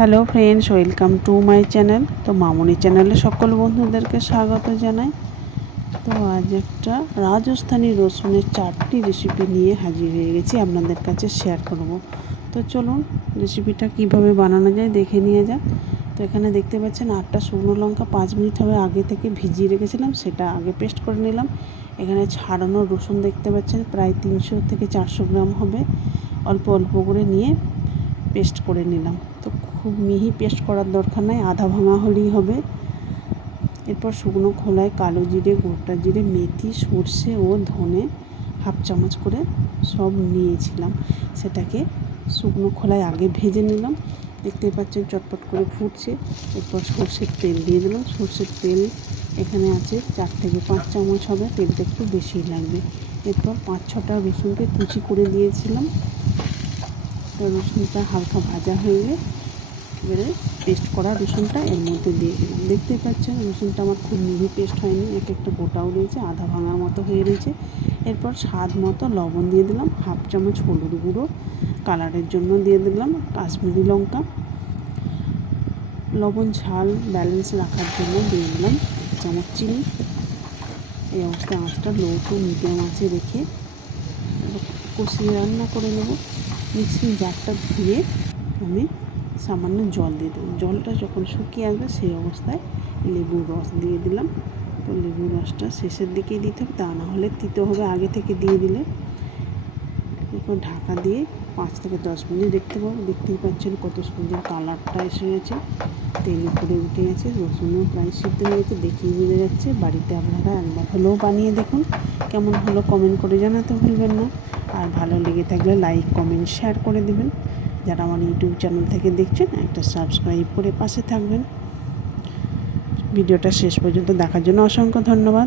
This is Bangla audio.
Hello friends, welcome to my channel. তো মামনি চ্যানেলে সকল বন্ধুদেরকে স্বাগত জানাই। তো আজ একটা রাজস্থানী রসুনের চাটনি রেসিপি নিয়ে হাজির হয়ে গেছি, আপনাদের কাছে শেয়ার করব। তো চলুন রেসিপিটা কিভাবে বানানো যায় দেখে নিয়ে যাক। তো এখানে দেখতে পাচ্ছেন 8টা শুকনো লঙ্কা 5 মিনিট হবে আগে থেকে ভিজিয়ে রেখেছিলাম, সেটা আগে পেস্ট করে নিলাম। এখানে ছাড়ানো রসুন দেখতে পাচ্ছেন প্রায় 300 থেকে 400 গ্রাম হবে, অল্প অল্প করে নিয়ে পেস্ট করে নিলাম। তো খুব মিহি পেস্ট করার দরকার নাই, আধা ভাঙা হলেই হবে। এরপর শুকনো খোলায় কালো জিরে, গোটা জিরে, মেথি, সর্ষে ও ধনে হাফ চামচ করে সব নিয়েছিলাম, সেটাকে শুকনো খোলায় আগে ভেজে নিলাম। দেখতে পাচ্ছেন চটপট করে ফুটছে। এরপর সর্ষের তেল দিয়ে দিলাম। সর্ষের তেল এখানে আছে 4 থেকে 5 চামচ হবে, তেলটা একটু বেশিই লাগবে। এরপর 5-6টা রসুনকে কুচি করে দিয়েছিলাম। তো রসুনটা হালকা ভাজা হয়ে গেলে এবারে পেস্ট করা রসুনটা এর মধ্যে দিয়ে দিলাম। দেখতে পাচ্ছেন রসুনটা আমার খুব মিহি পেস্ট হয়নি, একটা গোটাও রয়েছে, আধা ভাঙার মতো হয়ে রয়েছে। এরপর স্বাদ মতো লবণ দিয়ে দিলাম, হাফ চামচ হলুদ গুঁড়ো কালারের জন্য দিয়ে দিলাম, কাশ্মীরি লঙ্কা, লবণ ঝাল ব্যালেন্স রাখার জন্য দিয়ে দিলাম 1 চামচ চিনি। এই অবস্থায় আঁচটা লো টু মিডিয়াম আঁচে রেখে কষিয়ে রান্না করে নেব। মিক্সিং জারটা ধুয়ে আমি সামান্য জল দিয়ে দেবো। জলটা যখন শুকিয়ে আসবে সেই অবস্থায় লেবুর রস দিয়ে দিলাম। তো লেবুর রসটা শেষের দিকেই দিতে হবে, তা না হলে তিতো হবে আগে থেকে দিয়ে দিলে। এরপর ঢাকা দিয়ে 5 থেকে 10 মিনিট দেখতেই পাচ্ছেন কত সুন্দর কালারটা এসে গেছে, তেল উপরে উঠে গেছে, রসুনও প্রায় সিদ্ধ হয়ে গেছে, দেখেই বোঝা যাচ্ছে। বাড়িতে আপনারা একবার হলেও বানিয়ে দেখুন, কেমন হলো কমেন্ট করে জানাতে ভুলবেন না। আর ভালো লেগে থাকলে লাইক কমেন্ট শেয়ার করে দেবেন। যারা আমার ইউটিউব চ্যানেল থেকে দেখছেন একটা সাবস্ক্রাইব করে পাশে থাকবেন। ভিডিওটা শেষ পর্যন্ত দেখার জন্য অসংখ্য ধন্যবাদ।